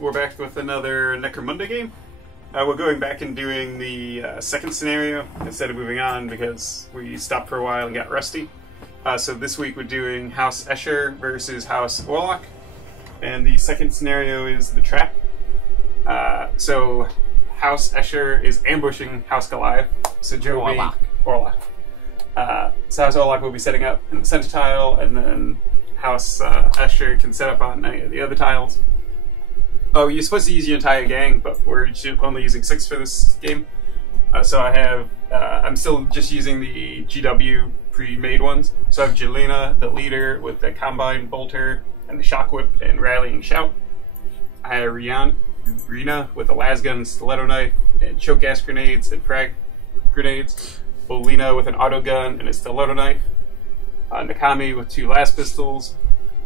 we're back with another Necromunda game. We're going back and doing the second scenario instead of moving on because we stopped for a while and got rusty. So this week we're doing House Escher versus House Orlock. And the second scenario is the trap. So House Escher is ambushing House Goliath. So Joe Orlock. So House Orlock will be setting up in the center tile, and then House Escher can set up on any of the other tiles. Oh, you're supposed to use your entire gang, but we're only using 6 for this game. So I have, I'm still just using the GW pre-made ones. So I have Jelena, the leader, with the Combine Bolter and the Shock Whip and Rallying Shout. I have Rena with a Lasgun, Stiletto Knife, and Choke Gas Grenades and Frag Grenades. Olina with an Auto Gun and a Stiletto Knife. Nakami with 2 Las Pistols.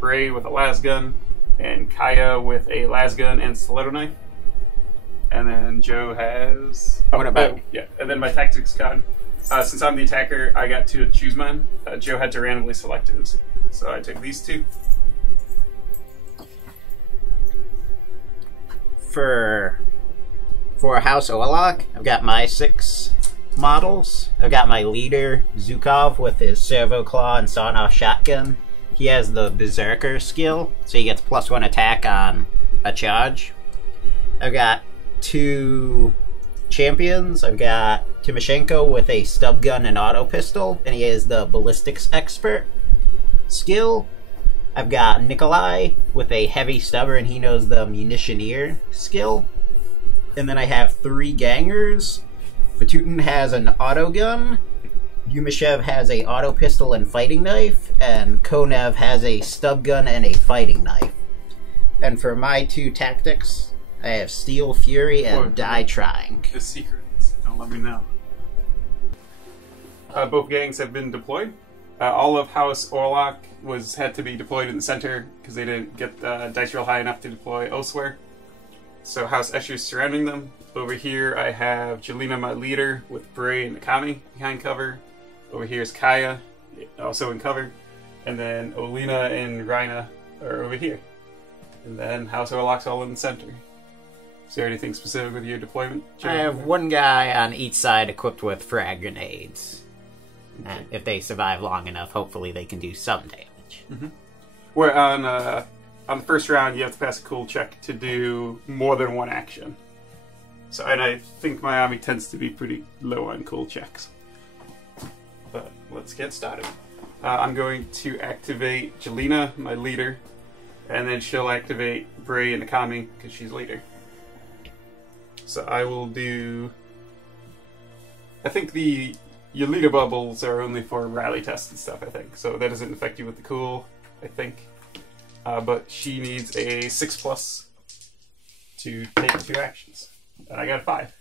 Bray with a Lasgun. And Kaya with a Lasgun and Stiletto Knife. And then Joe has... What about... yeah, and then my Tactics card. Since I'm the attacker, I got to choose mine. Joe had to randomly select his. So I took these 2. For House Orlock, I've got my 6 models. I've got my leader, Zukov, with his Servo Claw and Sawn-Off Shotgun. He has the Berserker skill, so he gets +1 attack on a charge. I've got 2 champions. I've got Timoshenko with a stub gun and auto pistol, and he has the Ballistics Expert skill. I've got Nikolai with a heavy stubber, and he knows the Munitioneer skill. And then I have 3 gangers. Vatutin has an auto gun. Yumashev has a auto pistol and fighting knife, and Konev has a stub gun and a fighting knife. And for my 2 tactics, I have Steel Fury and Die Trying. The secrets. Don't let me know. Both gangs have been deployed. All of House Orlock had to be deployed in the center because they didn't get dice roll high enough to deploy elsewhere. So House Escher is surrounding them. Over here I have Jelena, my leader, with Bray and Nakami behind cover. Over here is Kaya, also in cover. And then Olina and Rina are over here. And then House Orlock's all in the center. Is there anything specific with your deployment, Joe? I have 1 guy on each side equipped with frag grenades. Okay. And if they survive long enough, hopefully they can do some damage. Mm-hmm. Where on the first round, you have to pass a cool check to do more than 1 action. So, and I think my army tends to be pretty low on cool checks. But let's get started. I'm going to activate Jelena, my leader, and then she'll activate Bray and Nakami because she's leader. So I will do... I think your leader bubbles are only for rally tests and stuff, I think. So that doesn't affect you with the cool, I think. But she needs a 6+ to take 2 actions. And I got a 5.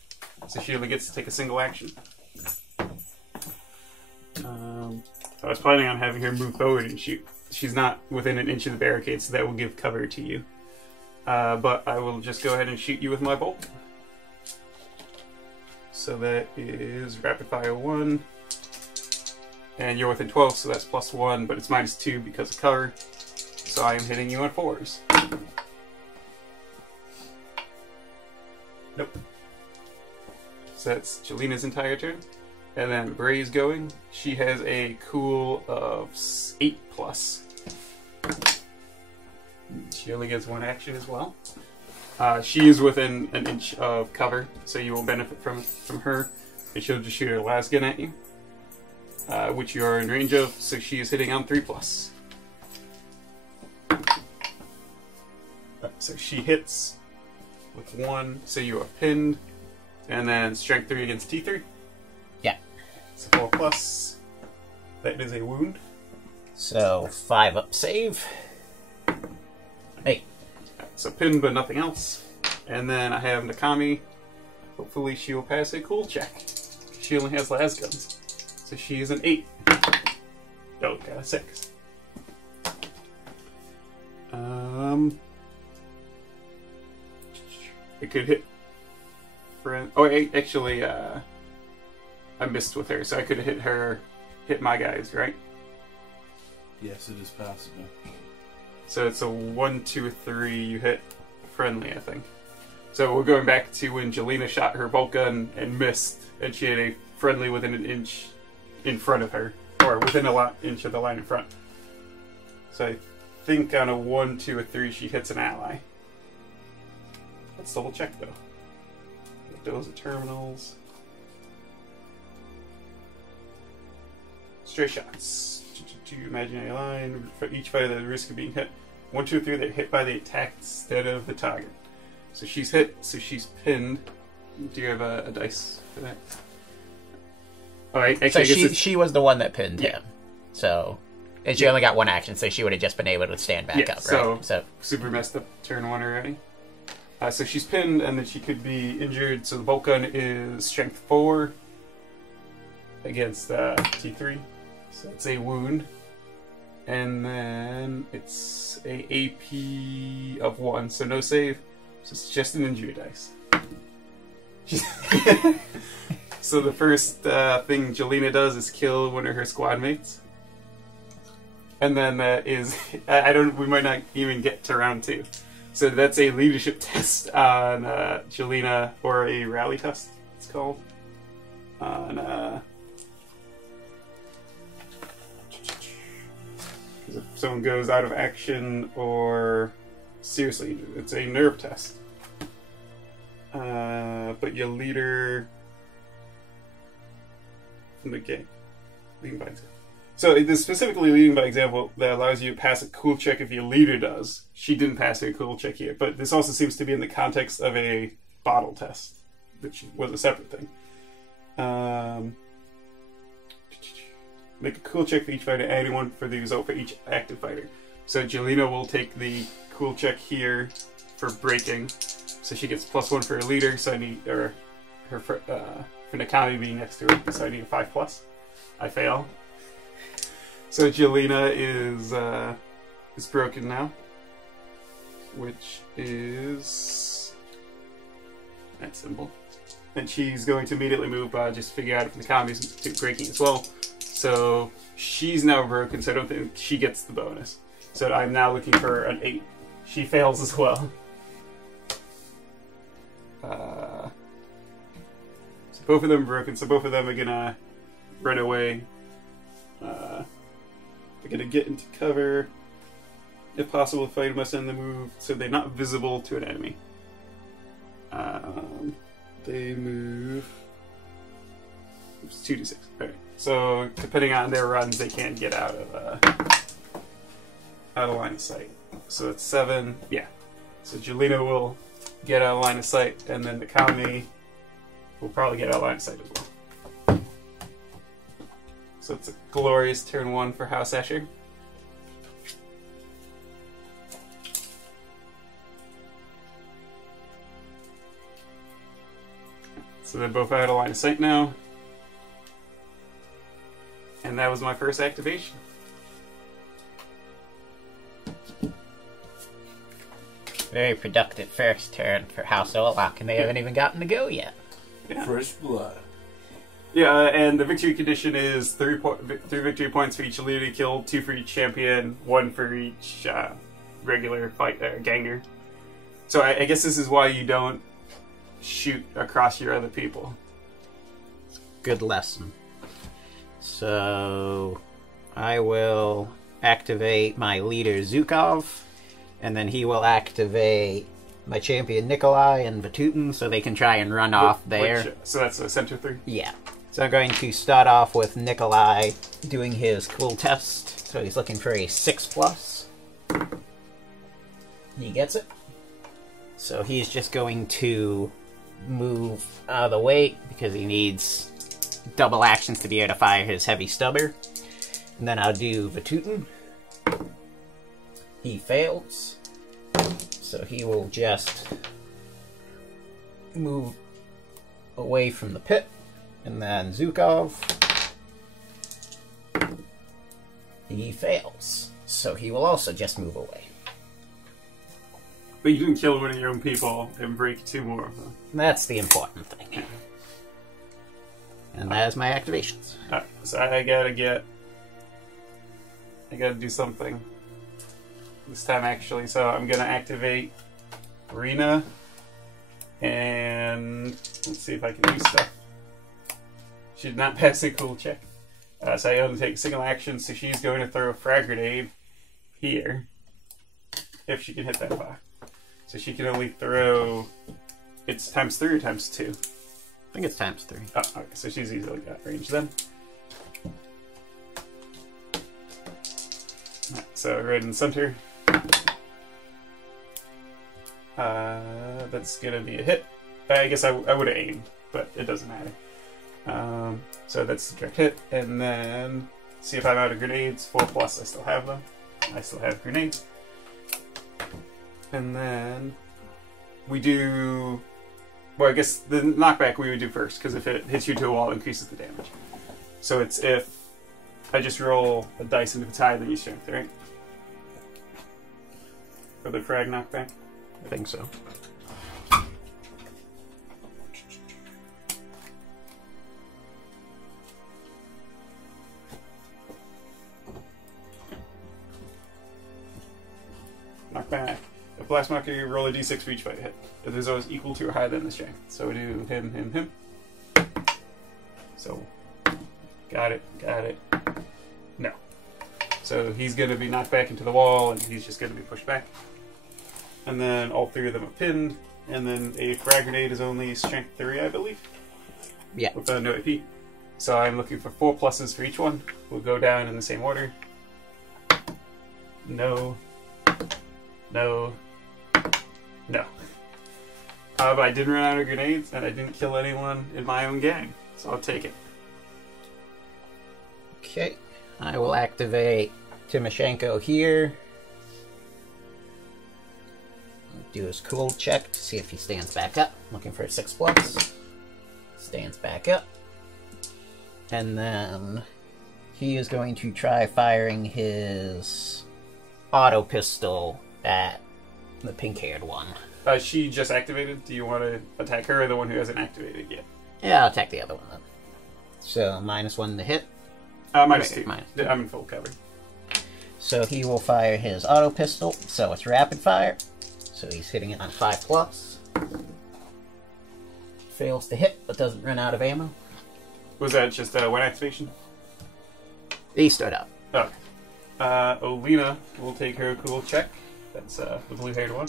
So she only gets to take a single action. I was planning on having her move forward and shoot. She's not within an inch of the barricade, so that will give cover to you. But I will just go ahead and shoot you with my bolt. So that is rapid fire 1. And you're within 12, so that's +1, but it's -2 because of cover. So I am hitting you on 4s. Nope. So that's Jelena's entire turn. And then Bray's going. She has a cool of 8+. She only gets 1 action as well. She is within an inch of cover, so you will benefit from her. And she'll just shoot her Lasgun at you, which you are in range of, so she is hitting on 3+. So she hits with 1, so you are pinned. And then strength 3 against T3. Yeah. So 4+. That is a wound. So 5 up save. Hey. So pinned but nothing else. And then I have Nakami. Hopefully she will pass a cool check. She only has Lasguns. So she is an 8. Oh, got a 6. It could hit friend. Oh, actually, I missed with her, so I could have hit my guys, right? Yes, it is possible. So it's a 1, 2, 3. You hit friendly, I think. So we're going back to when Jelena shot her bolt gun and missed, and she had a friendly within an inch in front of her, or within an inch of the line in front. So I think on a 1, 2, or 3, she hits an ally. Let's double check though. Those are terminals. Stray shots. To imaginary line. For each fighter, the risk of being hit. 1, 2, 3, they're hit by the attack instead of the target. So she's hit, so she's pinned. Do you have a dice for that? Alright, actually, so she was the one that pinned him. So, and she only got one action, so she would have just been able to stand back up, right? So super messed up turn 1 already. So she's pinned, and then she could be injured. So the bolt gun is strength 4 against T3. So it's a wound. And then it's a AP of 1, so no save. So it's just an injury dice. So the first thing Jelena does is kill one of her squad mates. And then we might not even get to round 2. So that's a leadership test on Jelena, or a rally test, it's called. On if someone goes out of action or seriously, it's a nerve test. But your leader from the game, leading by example. So it is specifically leading by example that allows you to pass a cool check if your leader does. She didn't pass her cool check here, but this also seems to be in the context of a bottle test, which was a separate thing. Make a cool check for each fighter, adding 1 for the result for each active fighter. So Jelena will take the cool check here for breaking, so she gets +1 for her leader. So I need, or her for Nakami being next to her, so I need a 5+. I fail. So Jelena is broken now, which is that symbol, and she's going to immediately move. Just figure out if Nakami's breaking as well. So she's now broken, so I don't think she gets the bonus. So I'm now looking for an 8. She fails as well. So both of them are broken, so both of them are gonna run away. They're gonna get into cover. If possible, the fighter must end the move so they're not visible to an enemy. They move. It's 2d6. Alright. So depending on their runs, they can't get out of line of sight. So it's 7. Yeah. So Jelena will get out of line of sight, and then Nakami will probably get out of line of sight as well. So it's a glorious turn 1 for House Escher. So they're both out of line of sight now. And that was my first activation. Very productive first turn for House Orlock, and they haven't even gotten to go yet. Yeah. First blood. Yeah, and the victory condition is 3 victory points for each leader killed, 2 for each champion, 1 for each regular ganger. So I guess this is why you don't shoot across your other people. Good lesson. So I will activate my leader Zukov, and then he will activate my champion Nikolai and Vatutin, so they can try and run off there. So that's a center 3? Yeah. So I'm going to start off with Nikolai doing his cool test. So he's looking for a 6+. He gets it. So he's just going to move out of the way because he needs double actions to be able to fire his heavy stubber. And then I'll do Vatutin. He fails. So he will just move away from the pit. And then Zukov. He fails. So he will also just move away. But you didn't kill one of your own people and break 2 more of them. That's the important thing. Yeah. And that is my activations. Alright, so I gotta do something this time actually. So I'm gonna activate Rena, and let's see if I can use stuff. She did not pass a cool check. So I only take a single action, so she's going to throw a frag grenade here. If she can hit that bar. So she can only throw... It's times 3 or times 2? I think it's times 3. Oh, okay, so she's easily got range then. Right, so right in the center. That's going to be a hit. I guess I would have aimed, but it doesn't matter. So that's the direct hit. And then see if I'm out of grenades. 4+, I still have them. I still have grenades. And then we do... Well, I guess the knockback we would do first, because if it hits you to a wall, it increases the damage. So it's if I just roll a dice, and if it's higher, then you strength, right? For the frag knockback? I think so. Knockback. If blast marker, you roll a d6 for each fight hit. If there's always equal to or higher than the strength. So we do him. So, got it. No. So he's going to be knocked back into the wall, and he's just going to be pushed back. And then all 3 of them are pinned, and then a frag grenade is only strength 3, I believe. Yeah. With no AP. So I'm looking for 4 pluses for each one. We'll go down in the same order. No. But I didn't run out of grenades, and I didn't kill anyone in my own gang, so I'll take it. Okay, I will activate Timoshenko here. Do his cool check to see if he stands back up. Looking for a 6+. Stands back up. And then he is going to try firing his auto pistol at the pink-haired one. She just activated. Do you want to attack her or the one who hasn't activated yet? Yeah, I'll attack the other one then. So, -1 to hit. -2. -2. I'm in full cover. So he will fire his auto pistol, so it's rapid fire. So he's hitting it on 5+. Fails to hit, but doesn't run out of ammo. Was that just one activation? He stood up. Okay. Olena will take her cool check. That's the blue-haired one.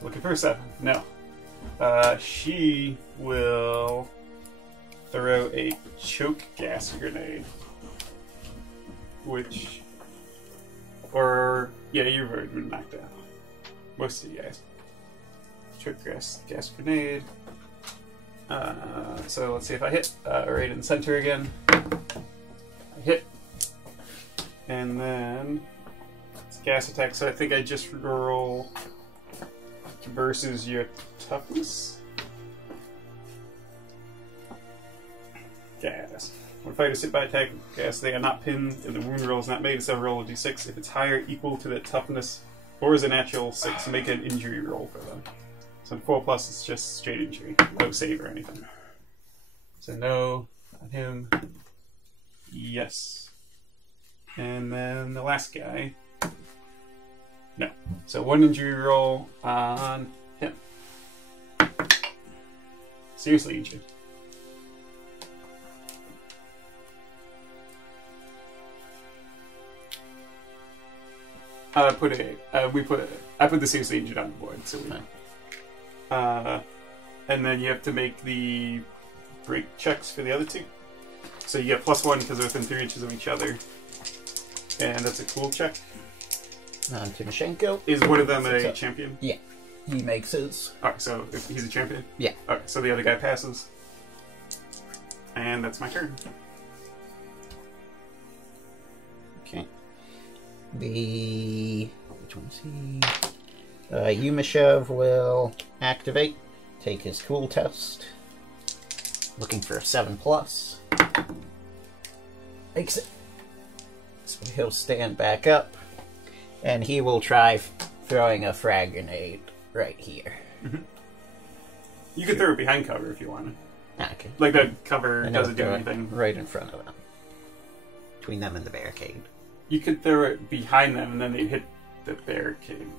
Looking for a 7. No. She will throw a choke gas grenade. Which... Or... Yeah, you've already been knocked out. Most of you guys. Choke gas grenade. So let's see if I hit. Right in the center again. I hit. And then... It's a gas attack, so I think I just roll... versus your toughness. Gas. When fighters hit by attack with gas, they are not pinned and the wound roll is not made, instead of roll a d6. If it's higher, equal to the toughness, or is a natural 6, make an injury roll for them. So 4+, it's just straight injury. No save or anything. So no on him. Yes. And then the last guy. No. So 1 injury roll on him. Seriously injured. I put the seriously injured on the board, so we. And then you have to make the break checks for the other 2. So you get +1 because they're within 3 inches of each other, and that's a cool check. On Timoshenko. Is one of them a champion? Yeah. He makes his. Alright, so if he's a champion? Yeah. Alright, so the other guy passes. And that's my turn. Okay. Which one's he? Yumashev will activate. Take his cool test. Looking for a 7+. Makes it. So he'll stand back up. And he will try throwing a frag grenade right here. Mm-hmm. You could throw it behind cover if you want. Okay. Like the cover doesn't do anything. Right in front of them. Between them and the barricade. You could throw it behind them and then they'd hit the barricade.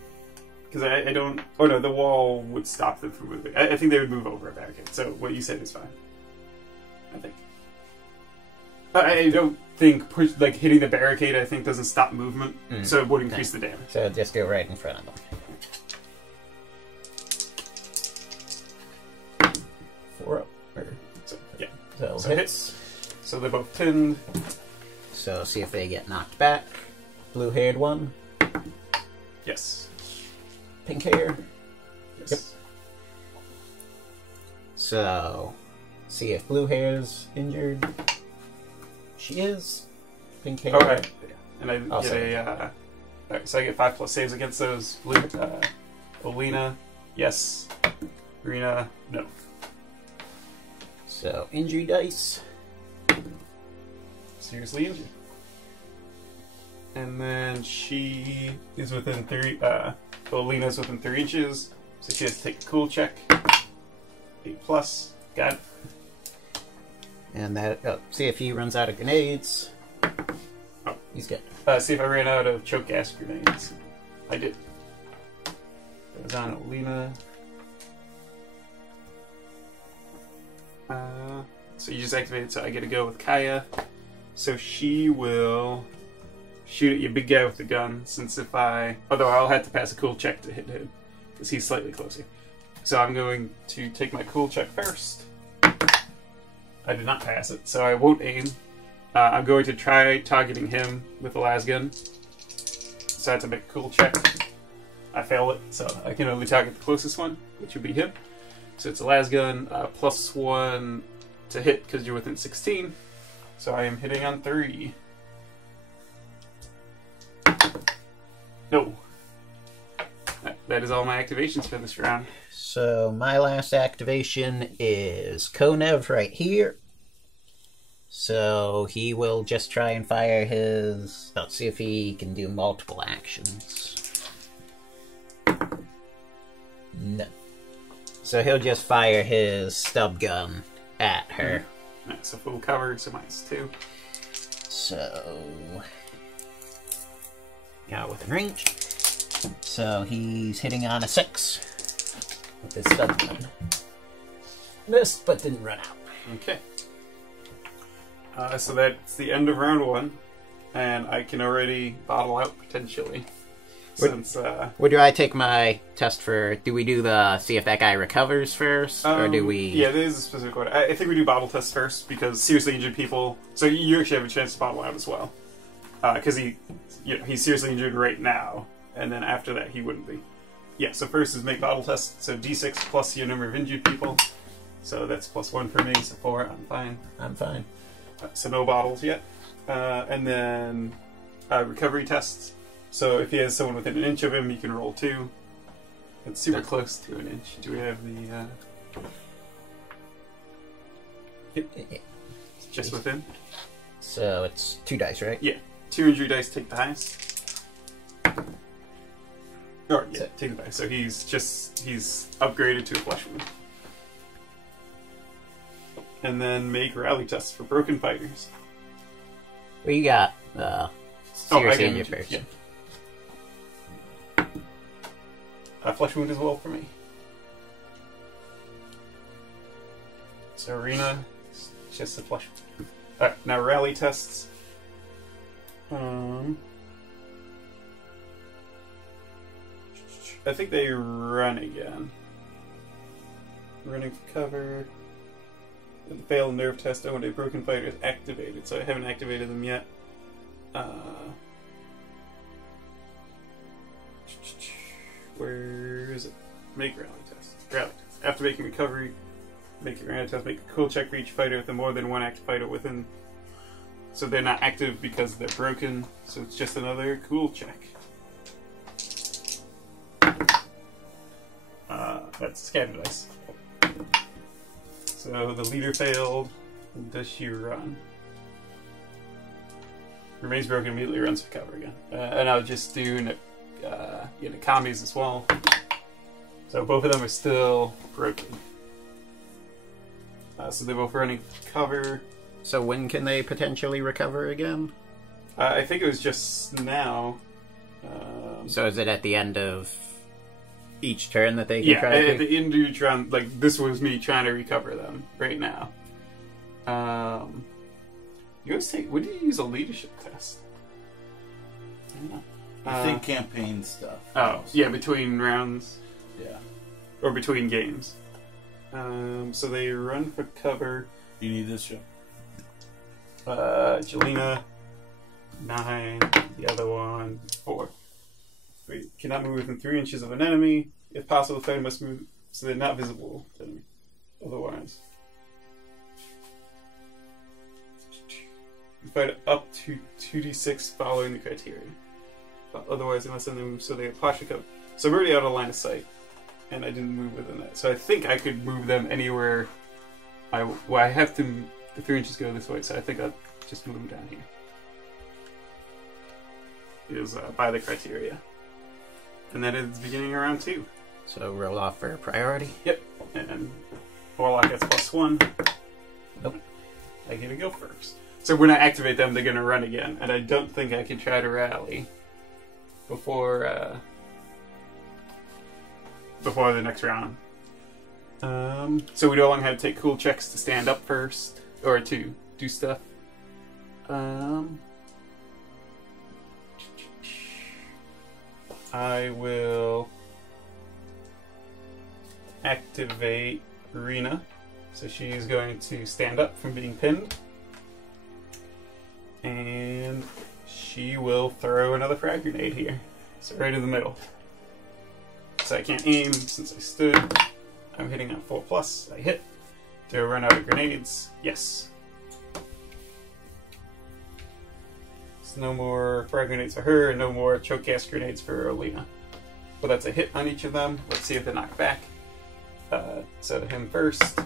Because I don't... Oh no, the wall would stop them from moving. I think they would move over a barricade. So what you said is fine. I think. I don't think hitting the barricade, I think, doesn't stop movement. So it would increase the damage. So just go right in front of them. 4 up. So, yeah. So hits. So they're both pinned. So see if they get knocked back. Blue-haired one. Yes. Pink hair. Yes. Yep. So, see if blue hair's injured. She is. Pink hair. Okay. And I Also get alright, so I get 5+ saves against those. Blue, Olina, yes. Rena, no. So, injury dice. Seriously injured. And then she is within 3. Olina's within 3 inches, so she has to take a cool check. 8+. Got it. And that. Oh, see if he runs out of grenades. Oh. He's good. See if I ran out of choke gas grenades. I did. That was on Olina. So you just activated, so I get to go with Kaya. So she will shoot at your big guy with the gun, since if I... Although I'll have to pass a cool check to hit him, because he's slightly closer. So I'm going to take my cool check first. I did not pass it, so I won't aim. I'm going to try targeting him with the las gun. So I have to make a cool check. I failed it, so I can only target the closest one, which would be him. So it's a las gun, +1 to hit because you're within 16. So I am hitting on 3. No. That is all my activations for this round. So my last activation is Konev right here. So he will just try and fire his... Let's see if he can do multiple actions. No. So he'll just fire his stub gun at her. Right, so full cover, so -2. So... Got within range. So he's hitting on a 6 with his stub gun. Missed, but didn't run out. Okay. So that's the end of round 1, and I can already bottle out potentially. Since Where do I take my test for? Do we do the see if that guy recovers first, or do we? Yeah, there is a specific order. I think we do bottle tests first because seriously injured people. So you actually have a chance to bottle out as well, because he's seriously injured right now, and then after that he wouldn't be. Yeah. So first is make bottle tests. So D6 plus your number of injured people. So that's +1 for me. So 4. I'm fine. I'm fine. So no bottles yet. And then recovery tests. So if he has someone within 1 inch of him, you can roll 2. It's super close to 1 inch. Do we have the... Yep. Just within. So it's 2 dice, right? Yeah. 2 injury dice take the highest. Or, yeah, take the dice. So he's upgraded to a flesh wound. And then make rally tests for broken fighters. Well, you got seriously injured person. Yeah. Flesh wound as well for me. So Arena, just a flesh wound. Alright, now rally tests. I think they run again. Running for cover. The failed nerve test. Oh, and a broken fighter is activated, so I haven't activated them yet. Where is it? Make rally test. Rally test. After making recovery, make a rally test. Make a cool check for each fighter with more than 1 active fighter within. So they're not active because they're broken. So it's just another cool check. That's scatter dice. So the leader failed. Does she run? Remains broken, immediately runs for cover again. And I'll just do Nakami's as well. So both of them are still broken. So they're both running for cover. So when can they potentially recover again? I think it was just now. So is it at the end of each turn that they can try at to... the end of each round, like, this was me trying to recover them right now. You guys take... When do you use a leadership test? I don't know. I think campaign stuff. Oh, yeah, between rounds. Yeah. Or between games. So they run for cover. You need this show. Jelena, 9. The other one, 4. We cannot move within 3 inches of an enemy. If possible, the fighter must move so they're not visible to enemy. Otherwise. You fight up to 2d6 following the criteria. But otherwise, unless they move so they have posture cover. So I'm already out of line of sight. And I didn't move within that. So I think I could move them anywhere. I have to... The 3 inches go this way, so I think I'll just move them down here. It is by the criteria. And that is beginning of round 2. So roll off for priority. Yep. And Orlock gets +1. Nope. I get to go first. So when I activate them, they're going to run again. And I don't think I can try to rally before the next round. So we no longer have to take cool checks to stand up first. Or to do stuff. I will activate Rena. So she's going to stand up from being pinned. And she will throw another frag grenade here. So right in the middle. So I can't aim since I stood. I'm hitting on 4+. I hit. Do I run out of grenades? Yes. So no more frag grenades for her, and no more choke gas grenades for Olena. But that's a hit on each of them. Let's see if they knock back. So him first.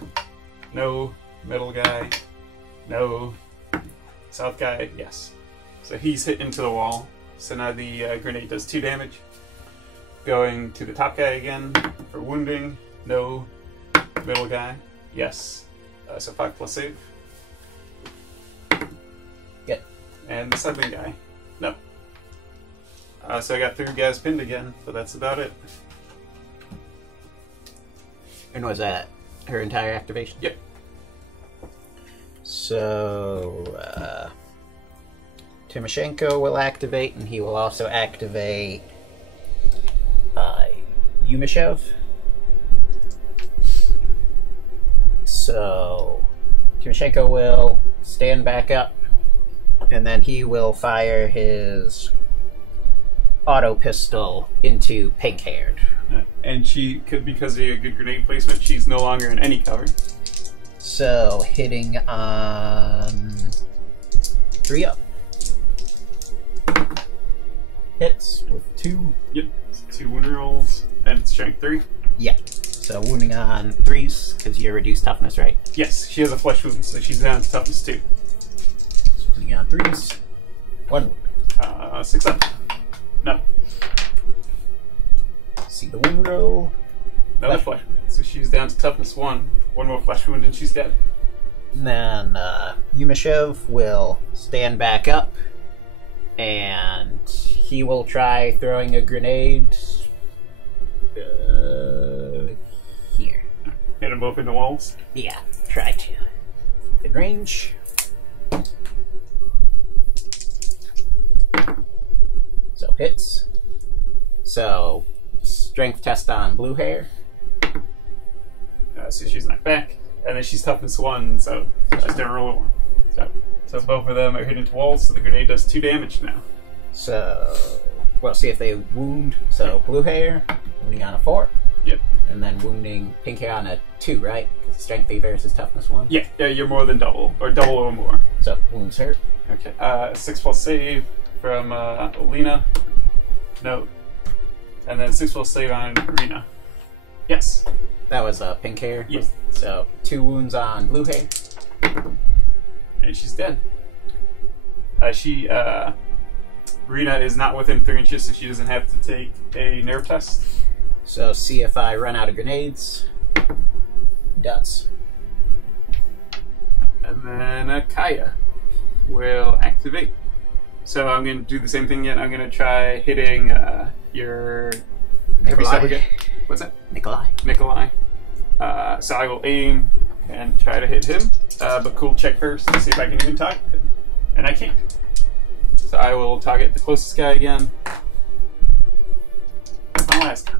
No. Middle guy. No. South guy. Yes. So he's hit into the wall. So now the grenade does 2 damage. Going to the top guy again for wounding. No. Middle guy. Yes. So 5+ save. Good. And the second guy. No. So I got 3 guys pinned again, but that's about it. And was that her entire activation? Yep. So, Timoshenko will activate, and he will also activate Yumashev. So, Timoshenko will stand back up, and then he will fire his auto pistol into Pink-haired. And she could, because of a good grenade placement, she's no longer in any cover. So, hitting on 3 up. Hits with 2. Yep. 2 wound rolls, and it's strength 3. Yeah. So, wounding on 3s, because you're reduced toughness, right? Yes, she has a flesh wound, so she's down to toughness 2. So, wounding on 3s. 1 wound. 6 up. No. See the wound roll. Another flesh wound. So she's down to toughness 1. 1 more flesh wound, and she's dead. And then Yumashev will stand back up, and he will try throwing a grenade here. Hit them both in the walls. Yeah, try to. Good range. So hits. So strength test on blue hair. So she's knocked back, and then she's toughness 1, so she's gonna roll a 1. So both of them are hit into walls, so the grenade does 2 damage now. So we'll see if they wound. So blue hair, wounding on a 4. Yep. And then wounding pink hair on a 2, right? Because strength 3 versus toughness 1. Yeah, you're more than double, or double or more. So wounds hurt. Okay. 6+ save from Olena. No. And then 6+ save on Rena. Yes. That was pink hair. Yes. So 2 wounds on blue hair. And she's dead. Rena is not within 3 inches, so she doesn't have to take a nerve test. So see if I run out of grenades. Does. And then Kaya will activate. So I'm going to do the same thing again. I'm going to try hitting your heavy sub again. What's that? Nikolai. Nikolai. So I will aim and try to hit him, but cool check first to see if I can even target him. And I can't. So I will target the closest guy again. That's my last guy.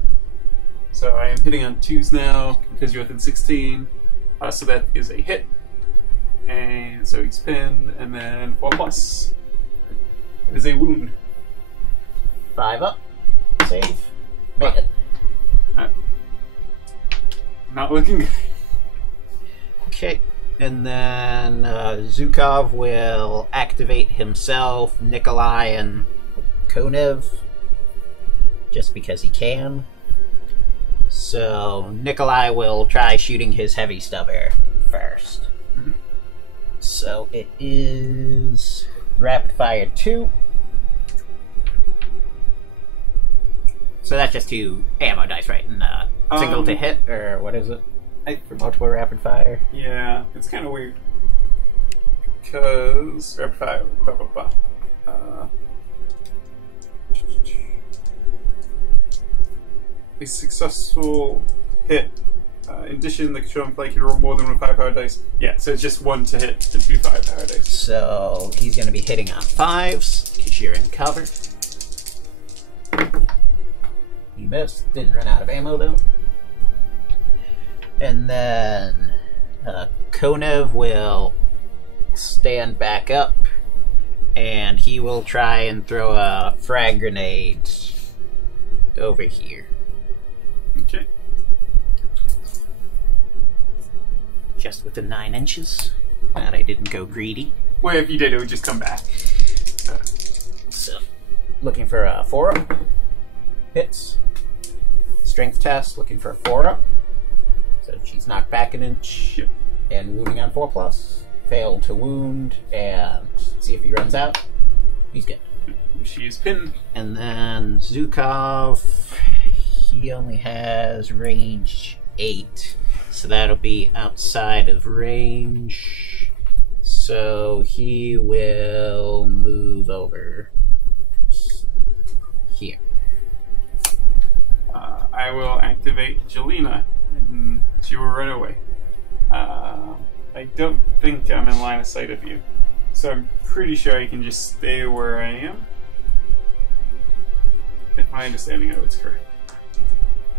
So I am hitting on 2s now because you're within 16. So that is a hit. And so he's pinned, and then 4+. It is a wound. 5 up. Save. Make it. Not looking good. Okay. And then Zukov will activate himself, Nikolai, and Konev. Just because he can. So Nikolai will try shooting his heavy stubber first. Mm-hmm. So it is rapid fire 2. So that's just 2 ammo dice, right? And single to hit, or what is it? For multiple rapid fire? Yeah, it's kind of weird. Because rapid fire. A successful hit. In addition, the controlling player can roll more than 1 5-power dice. Yeah, so it's just 1 to hit and 2 5-power dice. So he's going to be hitting on 5s because you're in cover. He missed. Didn't run out of ammo though. And then Konev will stand back up, and he will try and throw a frag grenade over here. Okay. Just within 9 inches. Glad I didn't go greedy. Well, if you did, it would just come back. So, looking for a 4-up. Hits. Strength test, looking for a 4-up. So she's knocked back an inch. Yep. And wounding on 4+. Failed to wound, and see if he runs out. He's good. She is pinned. And then Zukov, he only has range 8. So that'll be outside of range. So he will move over here. I will activate Jelena, and she will run away. I don't think I'm in line of sight of you, so I'm pretty sure I can just stay where I am. If my understanding of it's correct.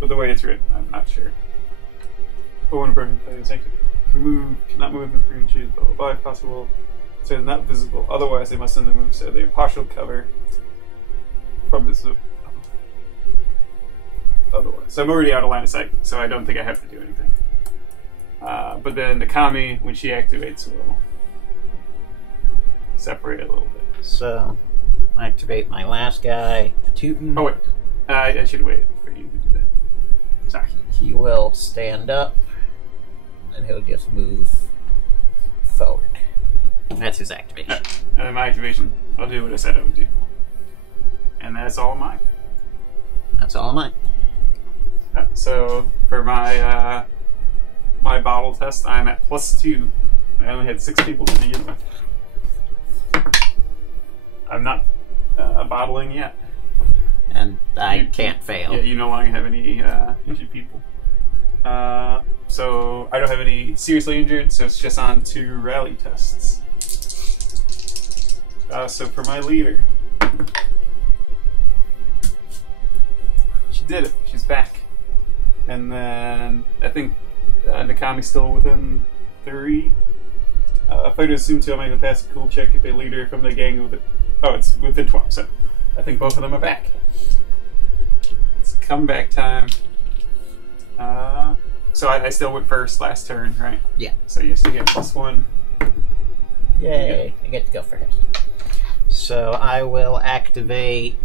But the way it's written, I'm not sure. But when a broken player is active, cannot move in 3 inches, blah blah blah, if possible. So they're not visible. Otherwise, they must send the move, so they're partial cover from this. Otherwise, so I'm already out of line of sight, so I don't think I have to do anything. But then the Kami, when she activates, will separate a little bit. So, activate my last guy, Tootin. Oh wait, I should have waited for you to do that. Sorry. He will stand up, and he'll just move forward. That's his activation. And then my activation, I'll do what I said I would do. And that's all mine. That's all mine. So for my my bottle test, I'm at +2. I only had 6 people to begin with. I'm not bottling yet. And I can't fail. Yeah, you no longer have any injured people. So I don't have any seriously injured, so it's just on 2 rally tests. So for my leader, she did it. She's back. And then I think Nakami's still within 3. If I assume to, I might have passed a cool check if a leader from the gang with it. Oh, it's within 12, so I think both of them are back. It's comeback time. So I still went first last turn, right? Yeah. So you still get +1. Yay, I get to go first. So I will activate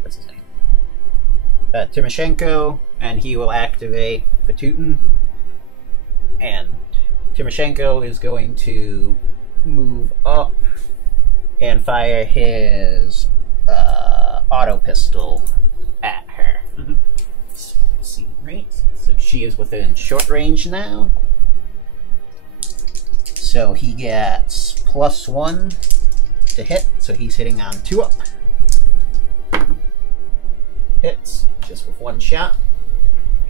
what's his name? Timoshenko, and he will activate Vatutin. And Timoshenko is going to move up and fire his auto pistol at her. Mm-hmm. Let's see, right? So she is within short range now. So he gets +1 to hit, so he's hitting on 2 up. Hits, just with one shot.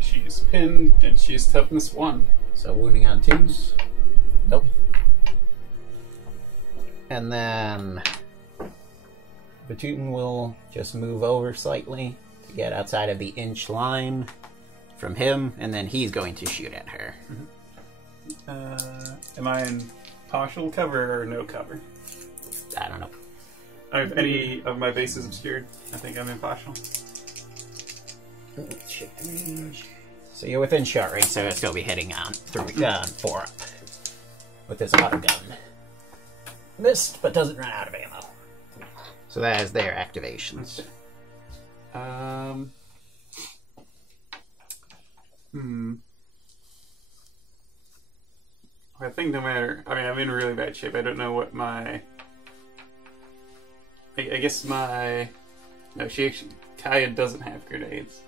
She's pinned, and she's toughness 1. So wounding on 2s. Nope. And then Batuten will just move over slightly to get outside of the inch line from him, and then he's going to shoot at her. Am I in partial cover or no cover? I don't know. Are any of my bases obscured? I think I'm in partial. Check range. So you're within shot range, so it's going to be hitting on 4 up with his auto gun. Missed, but doesn't run out of ammo. So that is their activations. I think no matter... I mean, I'm in really bad shape. I don't know what my... I guess my... No, she actually... Kaya doesn't have grenades.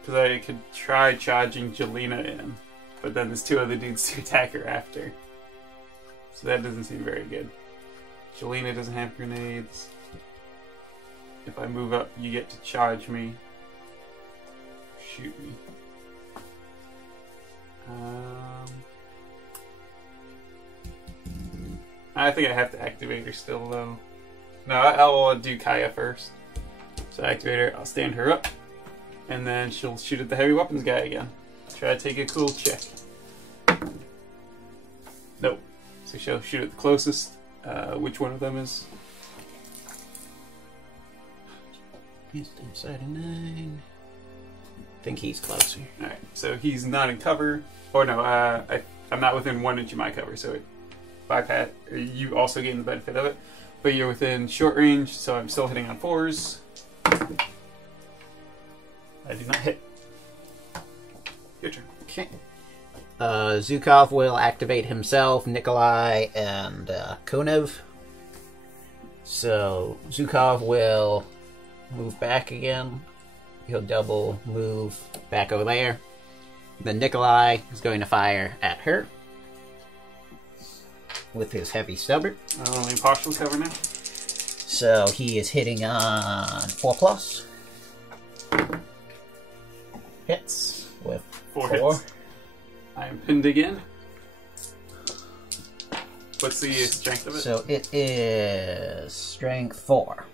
Because I could try charging Jelena in, but then there's 2 other dudes to attack her after. So that doesn't seem very good. Jelena doesn't have grenades. If I move up, you get to charge me. Shoot me. I think I have to activate her still, though. No, I'll do Kaya first. So activate her, I'll stand her up, and then she'll shoot at the heavy weapons guy again. Try to take a cool check. Nope. So she'll shoot at the closest. Which one of them is? He's inside of 9. I think he's closer. Alright, so he's not in cover. Or no, I'm not within 1 inch of my cover, so it bypass. You also gain the benefit of it. But you're within short range, so I'm still hitting on 4s. I did not hit. Your turn. Okay. Zukov will activate himself, Nikolai, and Konev. So Zukov will move back again. He'll double move back over there. Then Nikolai is going to fire at her with his heavy stubber. I'm only in partial cover now. So he is hitting on 4+. Hits with 4. Hits. I am pinned again. What's the strength of it? So it is strength 4.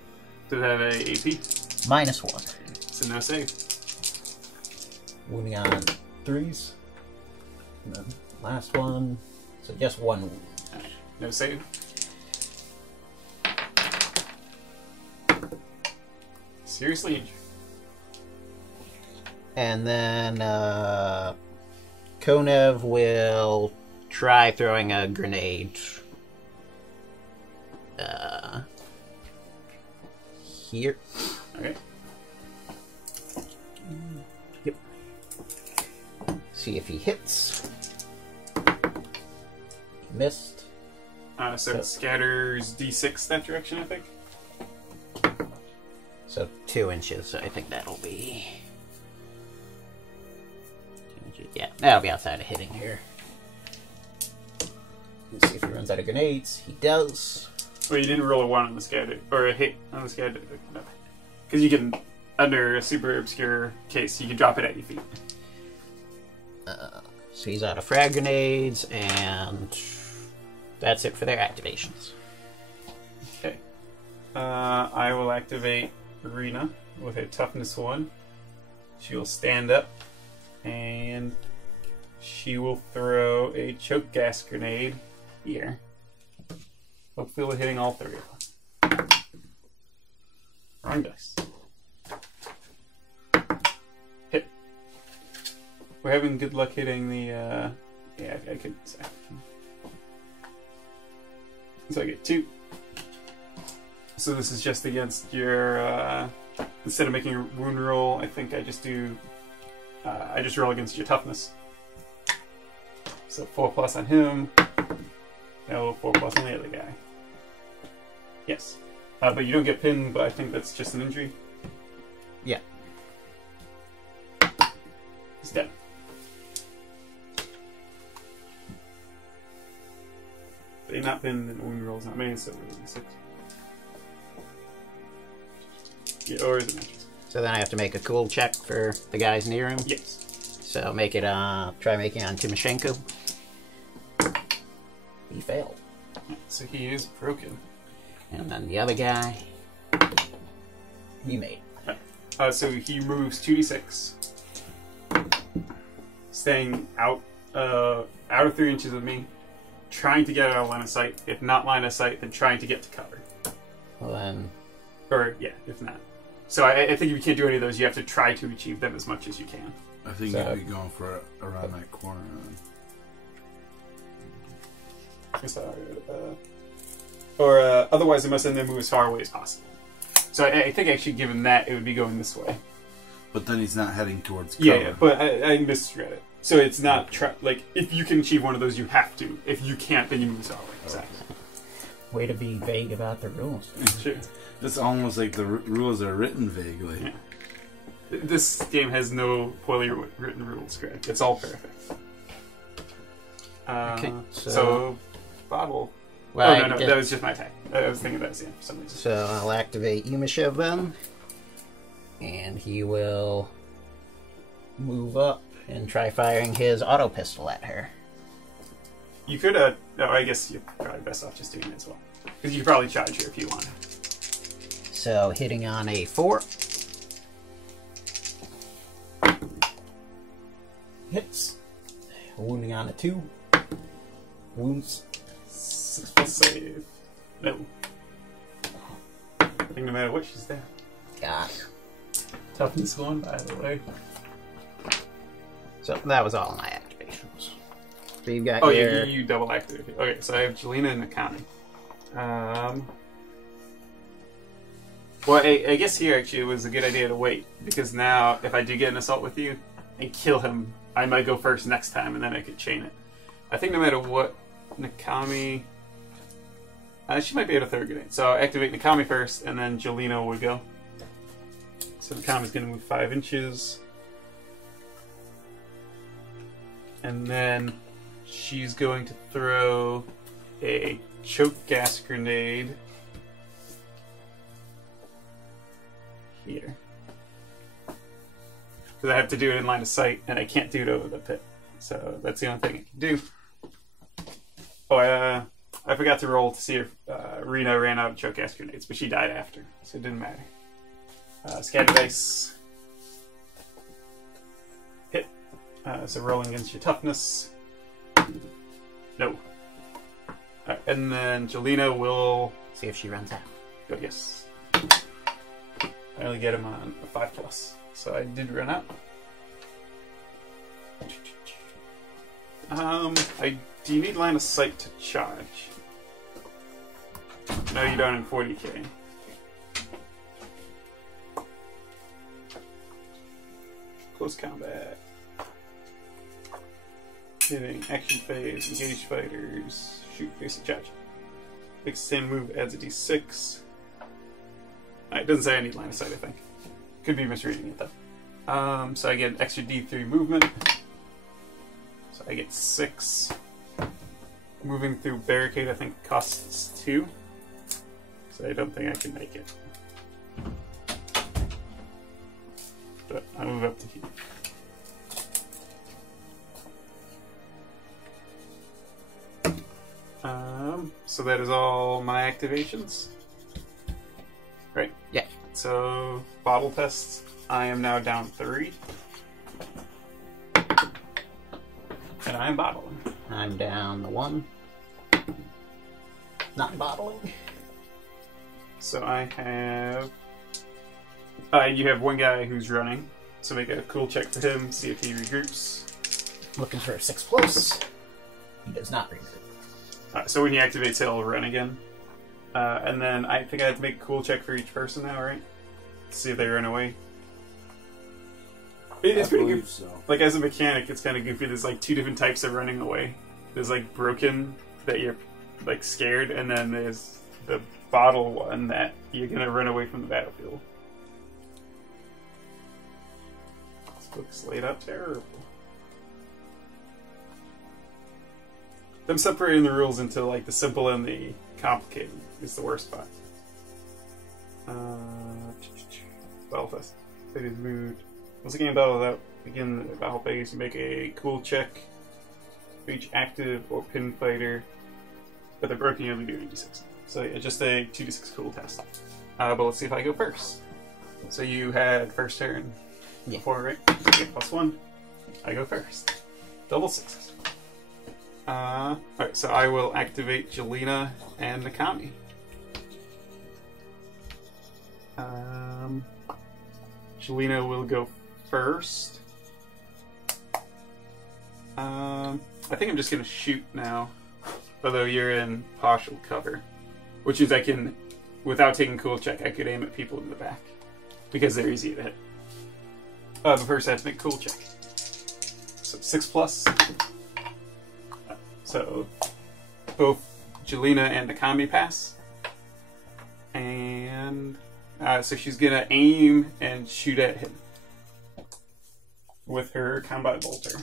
Does it have a AP? -1. So no save. Wounding on 3s. And then last one. So just 1 wound. Right. No save. Seriously injured. And then Konev will try throwing a grenade here. Okay. Yep. See if he hits. He missed. So it scatters D6 that direction, I think. So 2 inches, so I think that'll be... 2 inches, yeah, that'll be outside of hitting here. Let's see if he runs out of grenades. He does. Well, you didn't roll a 1 on the scatter, or a hit on the scatter. No. Because you can, under a super obscure case, you can drop it at your feet. So he's out of frag grenades, and that's it for their activations. Okay. I will activate Arena with a toughness 1. She will stand up, and she will throw a choke gas grenade here. Hopefully we're hitting all 3 of them. Wrong dice. Hit. We're having good luck hitting the, yeah, I could say. So I get 2. So this is just against your, instead of making a wound roll, I think I just do, I just roll against your toughness. So 4+ on him. No, 4+ on the other guy. Yes. But you don't get pinned, but I think that's just an injury. Yeah. He's dead. But you're not pinned and wound rolls not made, so we're 6. Yeah, or dimensions. So then I have to make a cool check for the guys near him. Yes. So make it, try making it on Timoshenko. He failed. So he is broken. And then the other guy, he made. So he moves 2d6, staying out of 3 inches of me, trying to get out of line of sight. If not line of sight, then trying to get to cover. Well then, Or yeah, if not. So I think if you can't do any of those, you have to try to achieve them as much as you can. I think So- you'd be going for around that corner. Otherwise, it must then move as far away as possible. So I think actually, given that, it would be going this way. But then he's not heading towards cover. Yeah, but I misread it. So it's not like if you can achieve one of those, you have to. If you can't, then you move as far away. Exactly. way to be vague about the rules. Sure. It's almost like the rules are written vaguely. Yeah. This game has no poorly written rules, Greg. It's all perfect. Okay, so bottle. Well, Oh, no, that was just my attack. I was thinking that was the end for some reason. So I'll activate Umashev then, and he will move up and try firing his auto pistol at her. You could, no, I guess you're probably best off just doing it as well. Because you could probably charge her if you want. So hitting on a 4. Hits. Wounding on a 2. Wounds. 6 plus save. No. I think no matter what, she's there. Got her. Toughness 1, by the way. So that was all my activations. So you've got Oh, your... yeah, you double activate. Okay, so I have Jelena and Nakami. Well, I guess here actually it was a good idea to wait, because now if I do get an assault with you and kill him, I might go first next time, and then I could chain it. I think no matter what, Nakami... she might be able to throw a grenade. So I'll activate Nakami first, and then Jelena would go. So Nakami's going to move 5 inches. And then she's going to throw a choke gas grenade here. Because I have to do it in line of sight, and I can't do it over the pit. So that's the only thing I can do. Oh, I forgot to roll to see if Rena ran out of choke gas grenades, but she died after, so it didn't matter. Scatter dice. Hit. So rolling against your toughness. No. And then Jelena will... See if she runs out. Oh, yes. I only get him on a 5+. So I did run out. Do you need line of sight to charge? No, you don't in 40k. Close combat. Hitting, action phase, engage fighters, shoot, face, and charge. Makes the same move, adds a d6. It doesn't say I need line of sight, I think. Could be misreading it though. So I get an extra d3 movement. So I get 6. Moving through barricade, I think, costs 2. So I don't think I can make it. But I'll move up to here. So that is all my activations. Right? Yeah. So, bottle test. I am now down 3. And I am bottling. I'm down the 1. Not bottling. So I have... you have one guy who's running. So make a cool check for him, see if he regroups. Looking for a 6+. He does not regroup. So when he activates, he'll run again. And then I think I have to make a cool check for each person now, right? To see if they run away. It's pretty good. So. Like, as a mechanic, it's kind of goofy. There's, like, 2 different types of running away. There's, like, broken, that you're, like, scared, and then there's the bottle one that you're gonna run away from the battlefield. This book's laid out terrible. Them separating the rules into, like, the simple and the complicated is the worst part. battle test. So it is moved. Once again, begin the battle phase. You make a cool check for each active or pinned fighter, but they're broken. You only do 86. So yeah, just a 2d6 cool test. But let's see if I go first. So you had first turn before, right? Okay, +1. I go first. Double 6s. Alright, so I will activate Jelena and Nakami. Jelena will go first. I think I'm just going to shoot now, although you're in partial cover. Which means I can, without taking cool check, I could aim at people in the back. Because they're easy to hit. But first I have to make cool check. So 6+. So both Jelena and Nakami pass. And so she's gonna aim and shoot at him with her combat bolter.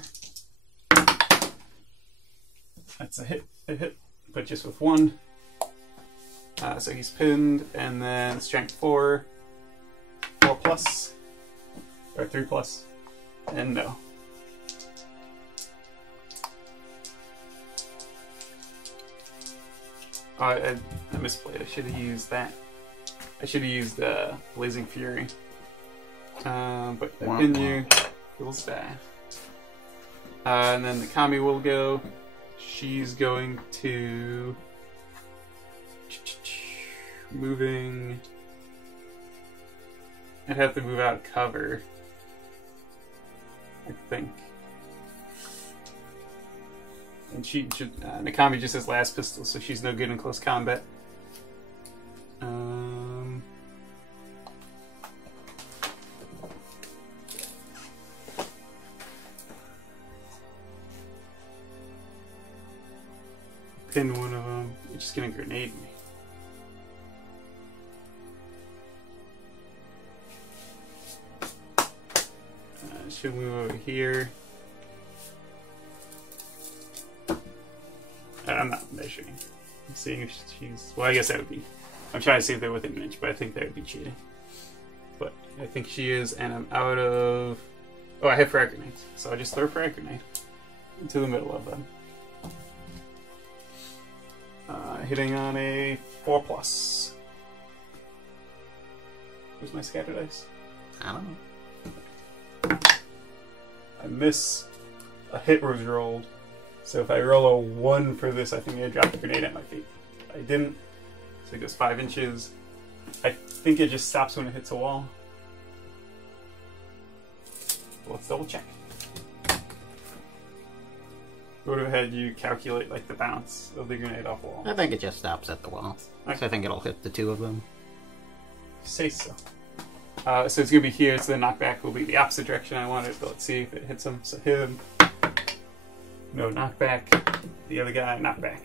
That's a hit, but just with 1. So he's pinned, and then strength 4, 4+, or 3+, and no. I misplayed. I should have used that. I should have used Blazing Fury. But in you, he'll die. And then Nakami will go. She's going to... moving... I'd have to move out of cover, I think. And Nakami just has last pistol, so she's no good in close combat. Pin one of them. You're just gonna grenade me. She'll move over here. I'm not measuring. I'm seeing if she's... Well, I guess that would be... I'm trying to see if they're within an inch, but I think that would be cheating. But I think she is, and I'm out of... Oh, I have frag grenades. So I just throw frag grenade into the middle of them. Hitting on a 4+. Where's my scatter dice? I don't know. I miss. A hit was rolled. So if I roll a 1 for this, I think I dropped a grenade at my feet. I didn't. So it goes 5 inches. I think it just stops when it hits a wall. Let's double check. Go ahead, you calculate like the bounce of the grenade off the wall. I think it just stops at the wall. Okay. So I think it'll hit the 2 of them. Say so. So it's going to be here, so the knockback will be the opposite direction I want it, but let's see if it hits him. So hit him. No knockback. The other guy, knockback.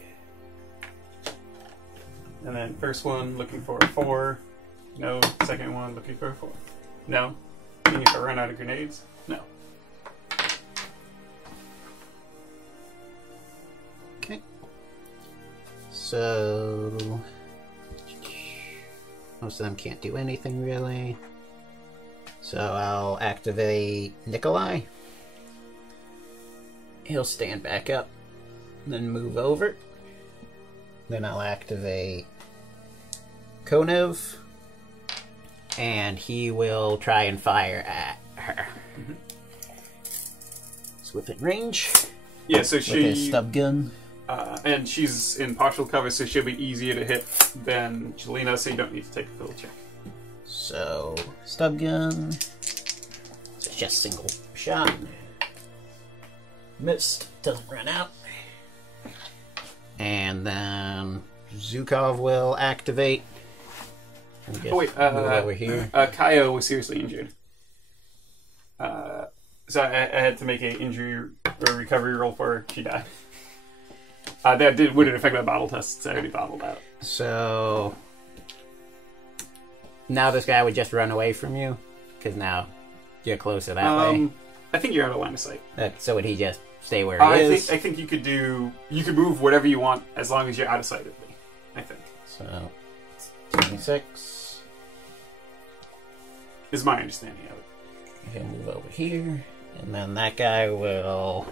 And then first one, looking for a 4. No. Second one, looking for a 4. No. Meaning if I run out of grenades? No. Okay. So... most of them can't do anything, really. So I'll activate Nikolai. He'll stand back up, then move over. Then I'll activate Konev, and he will try and fire at her. Mm-hmm. It's within range. Yeah, so with his stub gun. And she's in partial cover, so she'll be easier to hit than Jelena, so you don't need to take a field check. So, stub gun. It's just single shot. Missed. Doesn't run out. And then Zukov will activate. Oh wait, move over here. Kaio was seriously injured. So I had to make an injury or recovery roll for her. She died. That wouldn't affect my bottle test. It's already bottled out. So now this guy would just run away from you, because now you're closer that way. I think you're out of line of sight. So would he just stay where he is? I think you could move whatever you want as long as you're out of sight of me. I think. So 26. is my understanding of it. He'll move over here, and then that guy will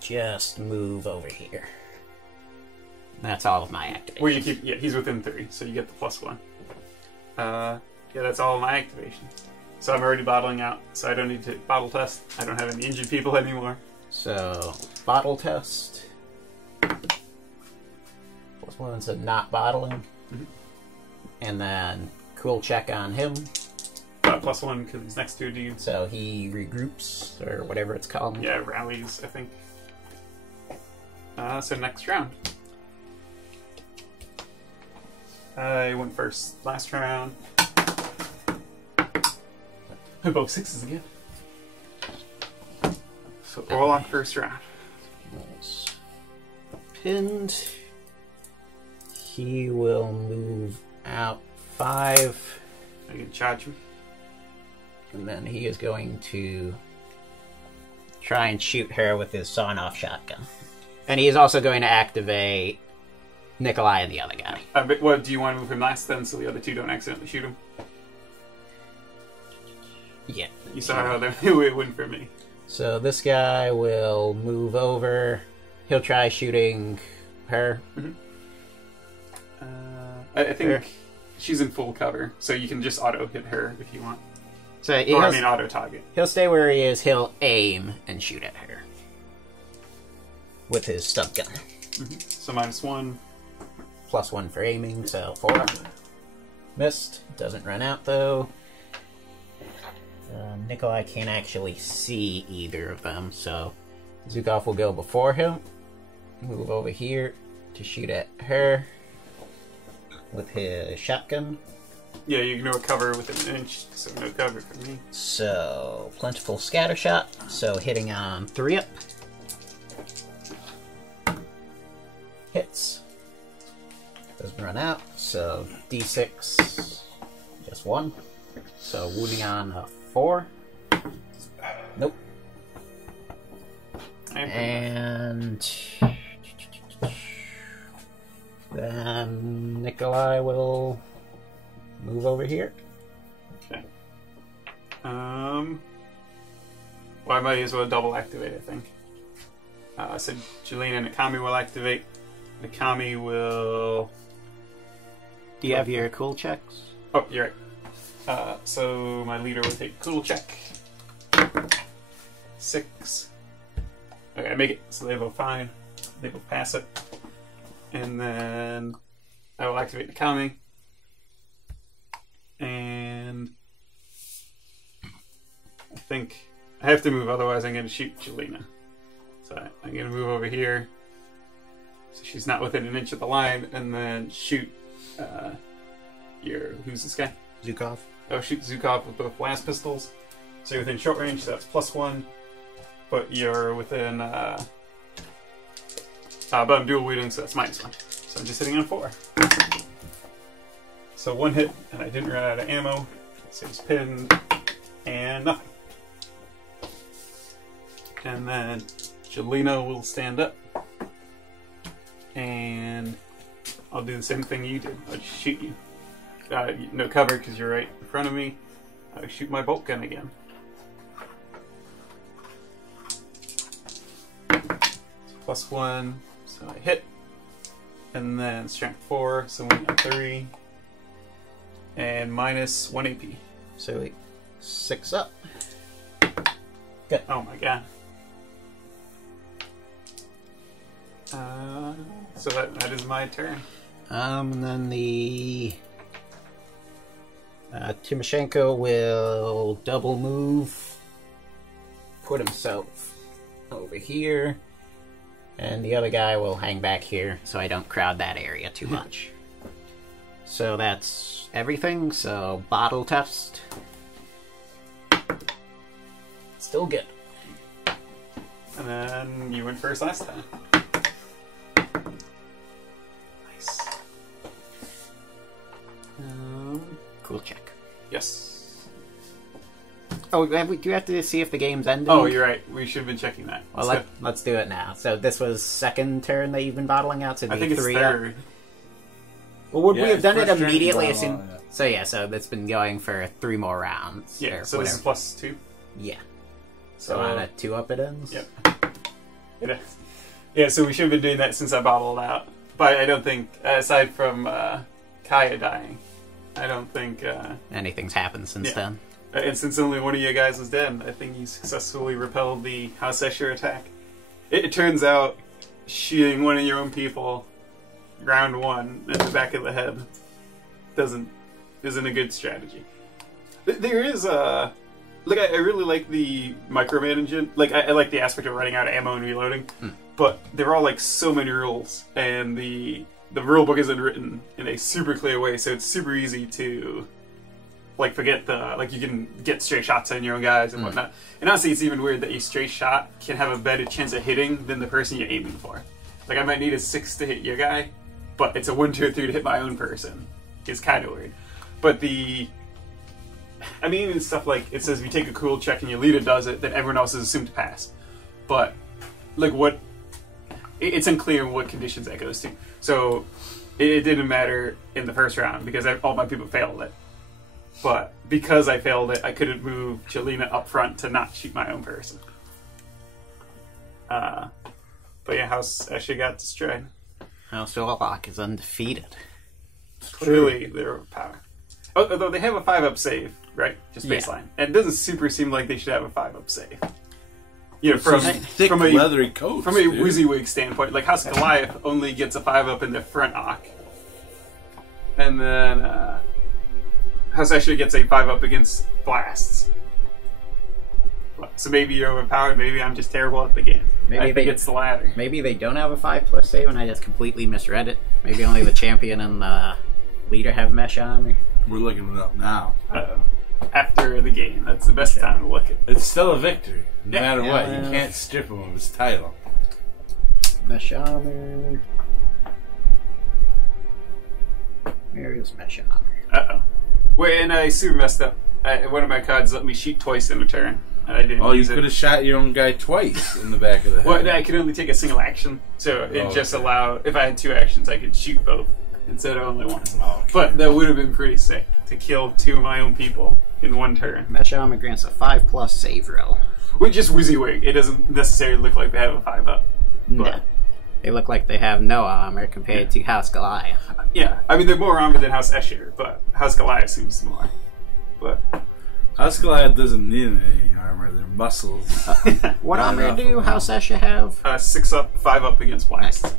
just move over here. That's all of my activation. Where you keep, yeah, he's within 3, so you get the +1. Yeah, that's all my activation. So I'm already bottling out, so I don't need to bottle test. I don't have any injured people anymore. So, bottle test. +1, so not bottling. Mm-hmm. And then cool check on him. +1 because he's next to a dude. So he regroups, or whatever it's called. Yeah, rallies, I think. So next round. I went first last round. Both 6s again. So Orlock first round. Nice. Pinned. He will move out 5. I can charge him. And then he is going to try and shoot her with his sawn-off shotgun. And he is also going to activate Nikolai and the other guy. What do you want to move him last then, so the other 2 don't accidentally shoot him? Yeah. You saw how it went for me. So this guy will move over. He'll try shooting her. Mm-hmm. I think she's in full cover, so you can just auto hit her if you want. So auto target. He'll stay where he is. He'll aim and shoot at her with his stub gun. Mm-hmm. So -1. +1 for aiming, so 4. Missed. Doesn't run out though. Nikolai can't actually see either of them, so Zukov will go before him. Move over here to shoot at her with his shotgun. Yeah, you ignore cover within an inch, so no cover for me. So, plentiful scatter shot, so hitting on 3 up. Hits. Doesn't run out, so D6, just 1. So, wounding on a 4. Nope. And then Nikolai will move over here. Okay. Well, I might as well double activate, I think. So Jelena and Nakami will activate. Nakami will... Do you have your cool checks? Oh, you're right. So my leader will take cool check. 6. Okay, I make it. So they both fine. They both pass it. And then I will activate Nakami. And I think I have to move, otherwise I'm going to shoot Jelena. So I'm going to move over here, so she's not within an inch of the line, and then shoot who's this guy? Zukov. Oh, shoot Zukov with both blast pistols. So you're within short range, so that's +1. But you're within, but I'm dual wielding, so that's -1. So I'm just hitting on 4. So 1 hit, and I didn't run out of ammo. So he's pinned, and nothing. And then Jelena will stand up. And I'll do the same thing you did. I'll just shoot you. No cover, because you're right in front of me. I'll shoot my bolt gun again. +1, so I hit. And then strength 4, so we got 3. And -1 AP. So 6 up. Good. Oh my god. So that is my turn. And then the Timoshenko will double move, put himself over here, and the other guy will hang back here so I don't crowd that area too much. So that's everything. So bottle test. Still good. And then you went first last time. Nice. Cool check. Yes. Oh, do you have to see if the game's ending? Oh, you're right. We should have been checking that. Well, let's do it now. So this was second turn that you've been bottling out, so it'd I be think it's 3 third. up. Well, would Yeah, we have done it first turn immediately you as soon... bottle, yeah. So yeah, so that's been going for 3 more rounds. Yeah, or so this is whatever. +2. Yeah. So on a 2-up it ends? Yep. It is. Yeah, so we should have been doing that since I bottled out. But I don't think, aside from Kaya dying, I don't think... anything's happened since then. And since only one of you guys was dead, I think you successfully repelled the House Escher attack. It turns out shooting one of your own people round 1 in the back of the head isn't a good strategy. There is a... Like, I really like the micromanaging. Like, I like the aspect of running out of ammo and reloading. But there are, like, so many rules. And the rule book isn't written in a super clear way, so it's super easy to... Like, forget like, you can get straight shots on your own guys and whatnot. And honestly, it's even weird that a straight shot can have a better chance of hitting than the person you're aiming for. Like, I might need a 6 to hit your guy, but it's a 1, 2, or 3 to hit my own person. It's kind of weird. But I mean, even stuff like, it says if you take a cool check and your leader does it, then everyone else is assumed to pass. But, like, it's unclear what conditions that goes to. So, it didn't matter in the first round, because all my people failed it. But because I failed it, I couldn't move Jelena up front to not shoot my own person. But yeah, House Escher got destroyed. House Orlock is undefeated. Clearly, they're overpowered. Although they have a 5-up save, right? Just baseline. And it doesn't super seem like they should have a 5-up save. You know, from a leathery coat. From a WYSIWYG standpoint, like House Goliath only gets a 5-up in the front arc. And then House Escher gets a 5-up against blasts. So maybe you're overpowered, maybe I'm just terrible at the game. Maybe I think it's the latter. Maybe they don't have a 5+ save and I just completely misread it. Maybe only the champion and the leader have mesh armor. We're looking it up now. Uh-oh. After the game, that's the best time to look at it. It's still a victory. No matter what, Yeah. you can't strip him of his title. Mesh armor. Where is mesh armor? Uh-oh. Wait, and I super messed up. One of my cards let me shoot twice in a turn. And I didn't Oh, you use it. could have shot your own guy twice in the back of the head. Well, I could only take a single action, so it just allowed... If I had 2 actions, I could shoot both instead of only one. Oh, okay. But that would have been pretty sick, to kill 2 of my own people in 1 turn. Mesh armor grants a 5+ save roll. Which is WYSIWYG. It doesn't necessarily look like they have a 5-up. No. They look like they have no armor compared to House Goliath. Yeah, I mean, they're more armored than House Escher, but House Goliath seems more. But House Goliath doesn't need any armor. They're muscles. What Not armor enough do of House Escher have? 6-up, 5-up against blast.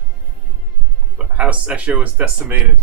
But House Escher was decimated